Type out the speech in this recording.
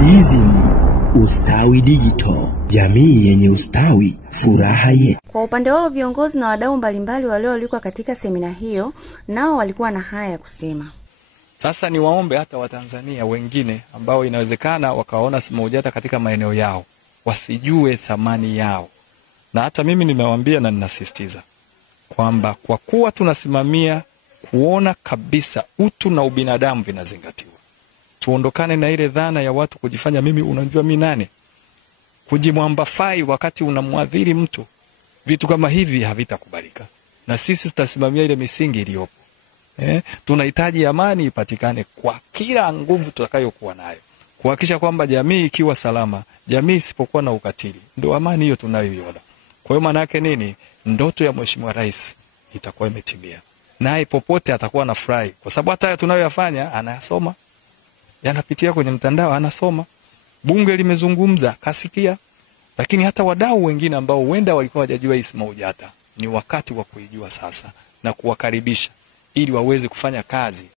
DSM Ustawi Digital, jamii yenye ustawi, furaha yetu. Kwa upande wao viongozi na wadau mbalimbali walioalikwa katika semina hiyo nao walikuwa na haya ya kusema. Sasa niwaombe hata Watanzania wengine ambao inawezekana wakaona SMAUJATA katika maeneo yao, wasijue thamani yao. Na hata mimi nimewaambia na ninasisitiza kwamba kwa kuwa tunasimamia kuona kabisa utu na ubinadamu vinazingatiwa, tuondokane na ile dhana ya watu kujifanya mimi unajua mimi nani, kujimwambafai wakati unamwadhiri mtu. Vitu kama hivi havitakubalika, na sisi tutasimamia ile misingi iliyopo. Tunahitaji amani ipatikane kwa kila nguvu tutakayokuwa nayo, kuhakikisha kwamba jamii ikiwa salama, jamii isipokuwa na ukatili, ndio amani hiyo tunayoiona. Kwa hiyo maana yake nini? Ndoto ya Mheshimiwa Rais itakuwa imetimia, naye popote atakuwa na furahi, kwa sababu hata tunayoyafanya anayasoma, yanapitia kwenye mtandao, anasoma. Bunge limezungumza, kasikia. Lakini hata wadau wengine ambao huenda walikuwa hawajajua hii SMAUJATA, ni wakati wa kuijua sasa na kuwakaribisha ili waweze kufanya kazi